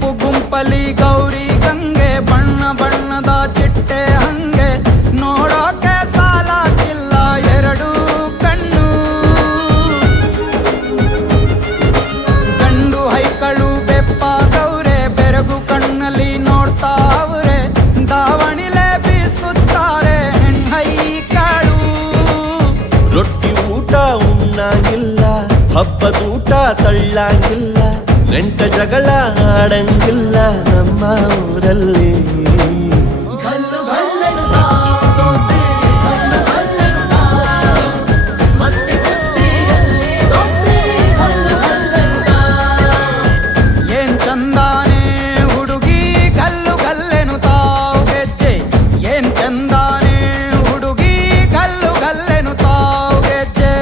ಗುಂಪು ಗುಂಪಲಿ ಗೌರಿ ಗಂಗೆ ಬಣ್ಣ ಬಣ್ಣದ ಚಿಟ್ಟೆ ಹಂಗೆ ನೋಡೋಕೆ ಸಾಲಾಗಿಲ್ಲ ಎರಡು ಕಣ್ಣು. ಗಂಡು ಹೈಕಳು ಬೆಪ್ಪಾಗವ್ರೆ ಬೆರಗು ಕಣ್ಣಲ್ಲಿ ನೋಡ್ತಾ ಅವ್ರೆ ದಾವಣಿಲೆ ಬೀಸುತ್ತಾರೆ ಹೆಣ್ಣೈಕಳು. ರೊಟ್ಟಿ ಊಟ ಉಣ್ಣಂಗಿಲ್ಲ, ಹಬ್ಬದೂಟ ತಳ್ಳಂಗಿಲ್ಲ, ನೆಂಟ ಜಗಳ ಆಡಂಗಿಲ್ಲ ನಮ್ಮ ಊರಲ್ಲಿ. ಏನ್ ಚಂದಾನೆ ಹುಡುಗಿ ಗಲ್ಲು ಗಲ್ಲೆನು ತಾವು ಗೆಜ್ಜೆ, ಏನ್ ಚಂದಾನೆ ಹುಡುಗಿ ಗಲ್ಲು ಗಲ್ಲೆನು ತಾವು ಗೆಜ್ಜೆ.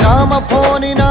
ಗ್ರಾಮ ಫೋನಿನ